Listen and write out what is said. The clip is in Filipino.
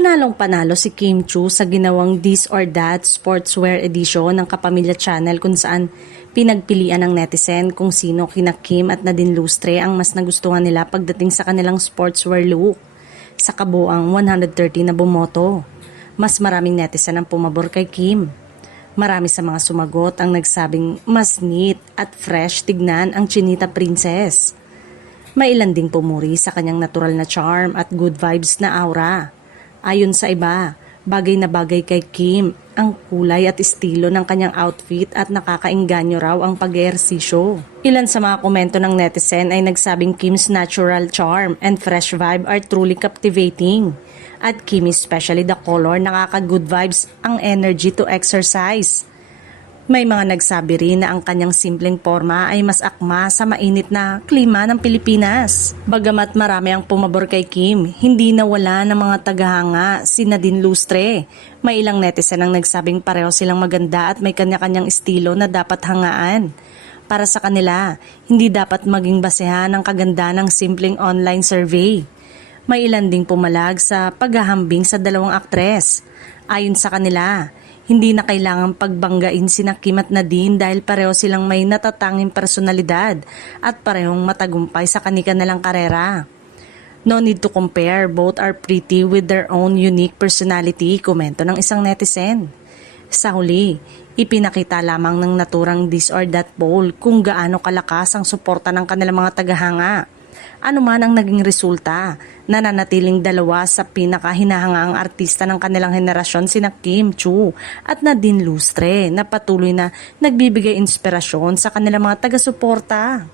Panalong-panalo si Kim Chiu sa ginawang This or That Sportswear Edition ng Kapamilya Channel kung saan pinagpilian ng netizen kung sino kina Kim at Nadine Lustre ang mas nagustuhan nila pagdating sa kanilang sportswear look. Sa kabuang 130 na bumoto, mas maraming netizen ang pumabor kay Kim. Marami sa mga sumagot ang nagsabing mas neat at fresh tignan ang Chinita Princess. May ilan ding pumuri sa kanyang natural na charm at good vibes na aura. Ayon sa iba, bagay na bagay kay Kim ang kulay at estilo ng kanyang outfit at nakakaengganyo raw ang pag-eehersisyo. Ilan sa mga komento ng netizen ay nagsabing Kim's natural charm and fresh vibe are truly captivating. At Kim, especially the color, nakaka-good vibes ang energy to exercise. May mga nagsabi rin na ang kanyang simpleng forma ay mas akma sa mainit na klima ng Pilipinas. Bagamat marami ang pumabor kay Kim, hindi nawala ng mga tagahanga si Nadine Lustre. May ilang netizen ang nagsabing pareho silang maganda at may kanya-kanyang estilo na dapat hangaan. Para sa kanila, hindi dapat maging basehan ang kaganda ng simpleng online survey. May ilan ding pumalag sa paghahambing sa dalawang aktres. Ayon sa kanila, hindi na kailangang pagbanggain sina Kim at Nadine dahil pareho silang may natatanging personalidad at parehong matagumpay sa kanilang karera. No need to compare, both are pretty with their own unique personality, komento ng isang netizen. Sa huli, ipinakita lamang ng naturang This or That poll kung gaano kalakas ang suporta ng kanilang mga tagahanga. Ano man ang naging resulta, nananatiling dalawa sa pinakahinahangaang artista ng kanilang henerasyon sina Kim Chiu at Nadine Lustre na patuloy na nagbibigay inspirasyon sa kanilang mga taga-suporta.